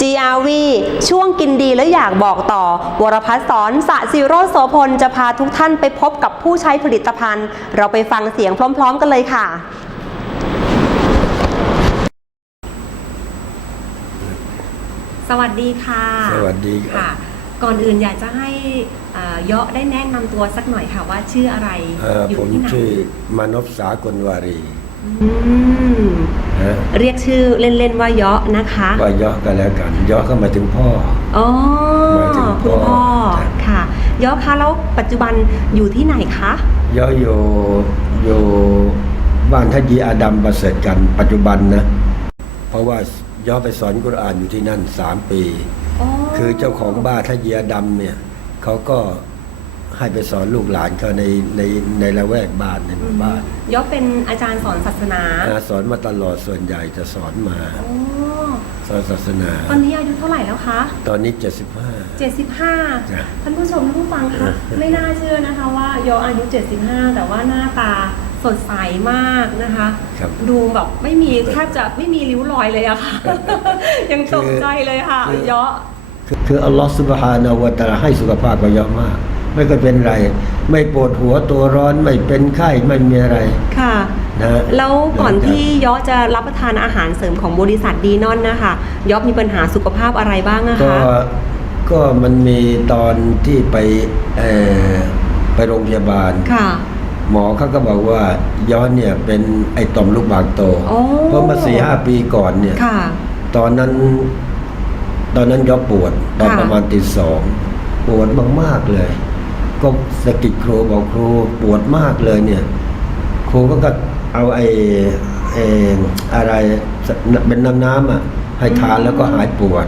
GRV ช่วงกินดีแล้วอยากบอกต่อ วรพัฒน์สอนสะสิโรจน์โสพลจะพาทุกท่านไปพบกับผู้ใช้ผลิตภัณฑ์ เราไปฟังเสียงพร้อม ๆ กันเลยค่ะ สวัสดีค่ะสวัสดีครับค่ะ ก่อนอื่นอยากจะให้เอ่อเยาะได้แนะนำตัวสักหน่อยค่ะว่าชื่ออะไรเอ่ออยู่ผมที่ไหนชื่อมานพสากลวารี อืมนะ เรียกชื่อเล่นๆว่าเยาะนะคะว่าย่อกันแล้วกันย่อเข้ามาถึงพ่ออ๋อหมายถึงคุณพ่อพ่อครับค่ะเยาะคะแล้วปัจจุบันอยู่ที่ไหนคะย่ออยู่อยู่บ้านทัยีอาดัมประเสริฐกันปัจจุบันนะเพราะว่าย่อไปสอนกุรอานอยู่ที่นั่นสามปี คือเจ้าของบ้านทัยีอาดัมเนี่ยเขาก็ ให้ไปสอนลูกหลานเขาในในในละแวกบ้านในหมู่บ้านเยาะเป็นอาจารย์สอนศาสนานะสอนมาตลอดส่วนใหญ่จะสอนมาอ๋อสอนศาสนา ตอนนี้อายุเท่าไหร่แล้วคะ ตอนนี้ 75 75จ้ะท่านผู้ชมท่านผู้ฟังคะไม่น่าเชื่อนะคะว่าเยาะอายุ 75 แต่ว่าหน้าตาสดใสมากนะคะครับดูแบบไม่มีแทบจะไม่มีริ้วรอยเลยอะค่ะ ยังตกใจเลยค่ะคือเยาะคือคืออัลลอฮฺสุบฮานาวะตะอาลาให้สุขภาพก็เยอะมาก ไม่เคยเป็นไร ไม่ปวดหัวตัวร้อนไม่เป็นไข้ไม่มีอะไรค่ะนะแล้วก่อนที่ยอจะรับประทานอาหารเสริมของบริษัทดีนอนนะคะยอมีปัญหาสุขภาพอะไรบ้างอะก็คะก็มันมีตอนที่ไปเอ่อไปโรงพยาบาลค่ะหมอเขาก็บอกว่าย้อนเนี่ยเป็นไอ้ต่อมลูกหมากโตโอ้เพราะมาสี่ห้าปีก่อนเนี่ยค่ะตอนนั้น ตอนนั้นย้อปวดตอนค่ะประมาณตีสองปวดมาก ๆ เลย ก็สะกิดครูบอกครูปวดมากเลยเนี่ย ครูก็ก็เอาไอ้ไอ้อะไรเป็นน้ำน้ำๆอะให้ทานแล้วก็หายปวด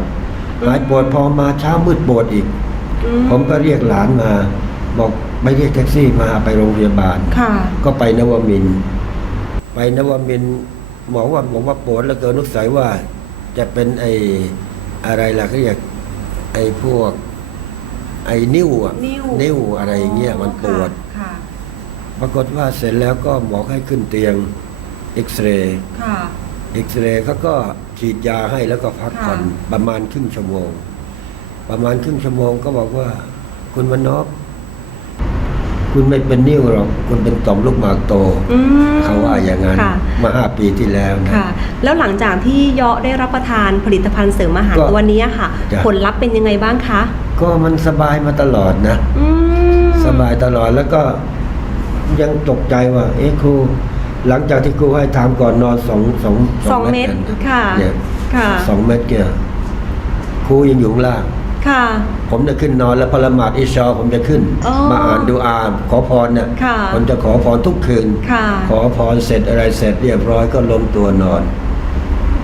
หายปวดพอมาเช้ามืดปวดอีกอืผมก็เรียกหลานมา บอกไม่เรียกแท็กซี่มาไปโรงพยาบาลค่ะก็ไปนวมินทร์ไปนวมินทร์หมอว่าบอกว่าปวดแล้วเกินนุกสัยว่า จะเป็นไอ้อะไรล่ะเขาเรียกไอ้พวก ไอ้นิ้วอะนิ้ว นิ้วอะไรอย่างเงี้ยมันปวด ค่ะ ปรากฏว่าเสร็จแล้วก็หมอให้ขึ้นเตียงเอ็กซเรย์ค่ะ เอ็กซเรย์เขาก็ฉีดยาให้แล้วก็พักผ่อนค่ะ ประมาณครึ่งชั่วโมง ประมาณครึ่งชั่วโมงก็บอกว่า คุณวันนอบคุณไม่เป็นนิ้วหรอกคุณเป็นต่อมลูกหมากโต อืมเขาว่าอย่างนั้นค่ะ มาห้าปีที่แล้วนะ ค่ะ แล้วหลังจากที่ยอได้รับประทานผลิตภัณฑ์เสริมอาหารก็ตัวนี้ค่ะ จ้ะ ผลลัพธ์เป็นยังไงบ้างคะ ก็มันสบายมาตลอดนะ อืมสบายตลอดแล้วก็ยังตกใจว่า เอ๊ะครู หลังจากที่ครูให้ทามก่อนนอนสองสองสองเม็ดนี่ยค่ะเนี่ยค่ะสองเม็ดเนี่ยครูยังอยู่ข้างล่าง ค่ะ ผมจะขึ้นนอนแล้วพละหมาดอิชาผมจะขึ้น อ๋อมาอ่านดูอาขอพรเนี่ยค่ะ ผมจะขอพรทุกคืน ค่ะ ขอพรเสร็จอะไรเสร็จเรียบร้อยก็ล้มตัวนอน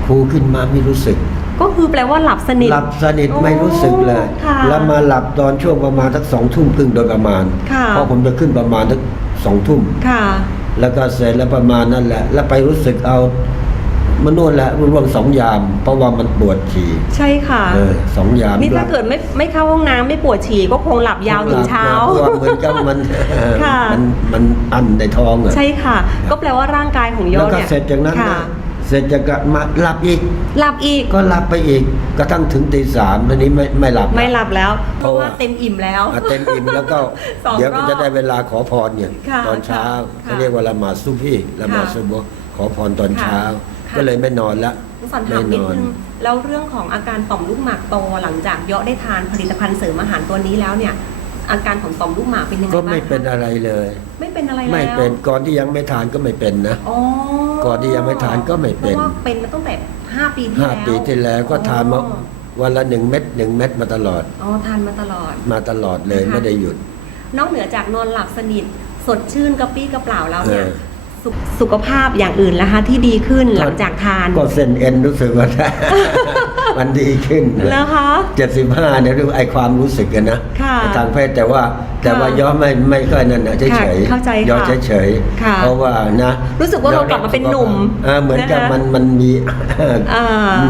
ครูขึ้นมาไม่รู้สึก ก็คือแปลว่าหลับสนิท หลับสนิทโอ้ไม่รู้สึกเลยค่ะแล้วมาหลับตอนช่วงประมาณสักสองทุ่มครึ่งโดยประมาณค่ะ เพราะผมจะขึ้นประมาณสักสองทุ่ม ค่ะ แล้วก็เสร็จแล้วประมาณนั่นแหละ แล้วไปรู้สึกเอามันนวดแหละรวมสองยาม เพราะว่ามันปวดฉี่ใช่ค่ะ เออสองยามนี่ถ้าเกิดไม่ไม่เข้าห้องน้ำไม่ปวดฉี่ก็คงหลับยาวถึงเช้า เพราะว่าเหมือนกับมันค่ะ มันมันอันในท้องอะ ใช่ค่ะ ก็แปลว่าร่างกายของโยแล้วก็เนี่ยเสร็จจากนั้นค่ะนะ เสร็จจากนั้นมาหลับอีก หลับอีก ก็หลับไปอีกกระทั่งถึงตีสามตอนนี้ไม่ไม่หลับ ไม่หลับแล้ว เพเพราะราะว่าว่า เต็มอิ่มแล้ว อะเต็มอิ่มแล้วก็ สองเดี๋ยวก็รอบจะได้เวลาขอพรเนี่ยค่ะตอนเช้าค่ะเขาเรียกว่าละหมาดซุบฮีละหมาดค่ะซุบฮ์ขอพรตอนเช้า ค่ะ ก็เลยไม่นอนละสอนถามนิดนึงแล้วเรื่องของอาการต่อมลูกหมากโตหลังจากเยาะได้ทานผลิตภัณฑ์เสริมอาหารตัวนี้แล้วเนี่ย อาการของต่อมลูกหมากเป็นยังไงก็บ้างไม่เป็นคะอะไรเลย ไม่เป็นอะไรแล้วไม่เป็นก่อนที่ยังไม่ทานก็ไม่เป็นนะ อ๋อ ก่อนที่ยังไม่ทานก็ไม่เป็น พราะว่าเป็นมาตั้งแต่5ปีที่ห้าแล้วปีที่แล้วก็ทานมาอ๋อวันละหนึ่งเม็ดหนึ่งเม็ดมาตลอด อ๋อทานมาตลอด มาตลอดเลยนะคะไม่ได้หยุด นอกเหนือจากนอนหลับสนิท สดชื่นกระปี้กระเปล่าแล้วเนี่ยเออ สุขสุขภาพอย่างอื่นนะคะที่ดีขึ้นหลังจากทานก็เส้นเอ็นรู้สึกว่า มันดีขึ้นนะคะ เจ็ดสิบห้าเนี่ยดูไอความรู้สึกกันนะค่ะ ทางเพศแต่ว่าแต่ว่าย้อมไม่ไม่ค่อยนั่นนะเฉยค่ะเฉยเข้าใจค่ะย้อมเฉยเฉยๆค่ะเพราะว่านะ รู้สึกว่าเรากลับมาเป็นหนุ่มอ่าเหมือนกับนะคะมันมันมีอ่า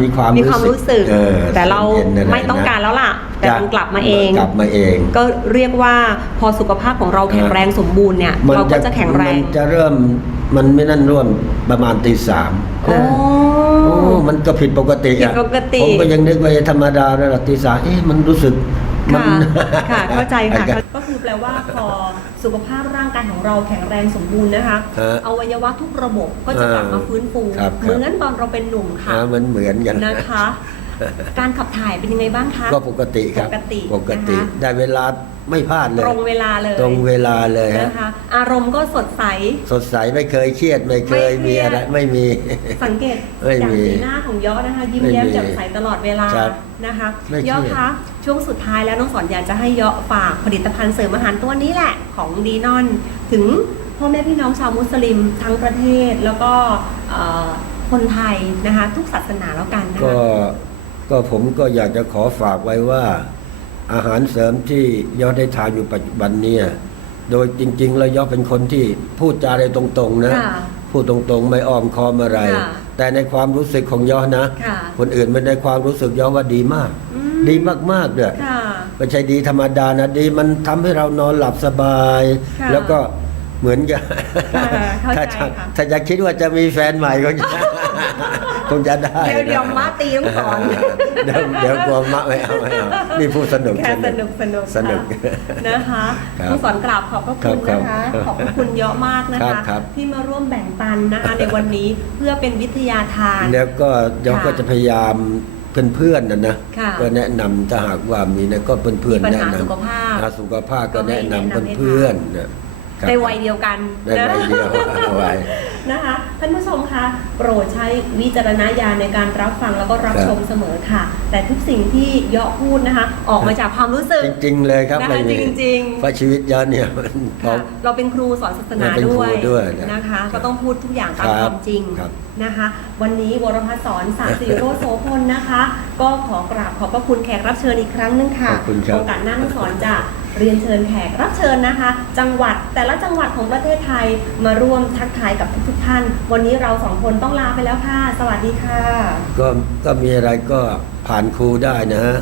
มีความมีความรู้สึกออแต่เราส้นอ็นะไม่ต้องการแล้วล่ะ แต่มันกลับมาเองกลับมาเอง ก็เรียกว่าพอสุขภาพของเราแข็งแรงสมบูรณ์เนี่ยเราก็จะแข็งแรงมันจะเริ่มมันไม่นั่นร่วมประมาณตีสามโอ้โอ้มันก็ผิดปกติอะผิดปกติผมก็ยังนึกว่าธรรมดาระดับตีสามเอ๊ะมันรู้สึก มัค่ะค่ะเข้าใจค่ะอาการก็คือแปลว่าพอสุขภาพร่างกายของเราแข็งแรงสมบูรณ์นะคะฮะอวัยวะทุกระบบก็จะกลับมาฟื้นฟูครับเหมือนตอนเราเป็นหนุ่มค่ะอ่ามันเหมือนกัน นะคะ การขับถ่ายเป็นยังไงบ้างคะ ก็ปกติครับปกติปกตินะคะได้เวลา ไม่พลาดเลย ตรงเวลาเลยตรงเวลาเลยฮะนะคะ อารมณ์ก็สดใส สดใสไม่เคยเครียดไม่เคยไม่เครีมียด อะไรไม่มี สังเกตไม่จากมีสีหน้าของยอดนะคะ ยิ้มไม่แย้มมีแจ่มใสตลอดเวลาครับนะคะไม่เครียด ยอดคะช่วงสุดท้ายแล้วน้องสอนอยากจะให้ยอฝากผลิตภัณฑ์เสริมอาหารตัวนี้แหละของดีนอน ถึงพ่อแม่พี่น้องชาวมุสลิมทั้งประเทศแล้วก็เอ่อคนไทยนะคะ ทุกศาสนาแล้วกันนะก็คะ ก็ผมก็อยากจะขอฝากไว้ว่า อาหารเสริมที่ยอดได้ทานอยู่ปัจจุบันเนี่ยโดยจริง ๆ แล้วยอดเป็นคนที่พูดจาอะไรตรงๆนะ ค่ะพูดตรงๆไม่อ้อมค้อมอะไร ค่ะแต่ในความรู้สึกของยอดนะ ค่ะคนอื่นไม่ได้ความรู้สึกยอดว่าดีมาก อืม ดีมากๆเลย ค่ะ ไม่ใช่ดีธรรมดานะดีมันทำให้เรานอนหลับสบาย ค่ะแล้วก็เหมือนกับ ค่ะเข้าใจถ้าจะค่ะ ถ้าจะคิดว่าจะมีแฟนใหม่ก็จะ คงจะได้เดี๋ยวเดี๋ยวมาตีต้องสอนเดี๋ยวเดี๋ยวกลัวมะไม่เอาไม่เอานี่พูดสนุกแค่สนุกสนุกสนุกค่ะนะคะครับต้องสอนกราบขอบพระคุณครับนะคะครับขอบพระคุณเยอะมากนะครัคะบครับที่มาร่วมแบ่งปันนะคะในวันนี้เพื่อเป็นวิทยาทาน แล้วก็เดี๋ยวค่ะก็จะพยายามเพื่อนๆนะนะค่ะก็แนะนำถ้าหากว่ามีนะก็เพื่อนมีปัญๆแนะหานำสุขภาพหสุขภาพก็ก็ให้แนะนำแนะนำให้เพื่อนๆนะครัในบวัยเดียวกันในวัยเดียวเอาไว้ นะคะท่านผู้ชมคะโปรดใช้วิจารณญาณในการรับฟังแล้วก็รับครับชมเสมอค่ะ แต่ทุกสิ่งที่เยาะพูดนะคะ ออกมาจากความรู้สึกจริง ๆ เลยครับนะคะไม่มีจริงๆเพราะชีวิตยอดเนี่ยมันพอค่ะเราเป็นครูสอนศาสนาเป็นครูด้วยด้วยนะนะคะ ก็ต้องพูดทุกอย่างตามครับความจริงครับ นะคะ วันนี้วรพัฒน์สอนสาสิโรจน์โสพลนะคะ ก็ขอกราบขอบพระคุณแขกรับเชิญอีกครั้งหนึงค่ะขอบคุณครับ โอกาสหน้าน้องสอนจะ เรียนเชิญแขกรับเชิญนะคะ จังหวัดแต่ละจังหวัดของประเทศไทยมาร่วมทักทายกับทุกๆท่าน วันนี้เราสองคนต้องลาไปแล้วค่ะ สวัสดีค่ะ ก็ก็มีอะไรก็ผ่านครูได้นะฮะ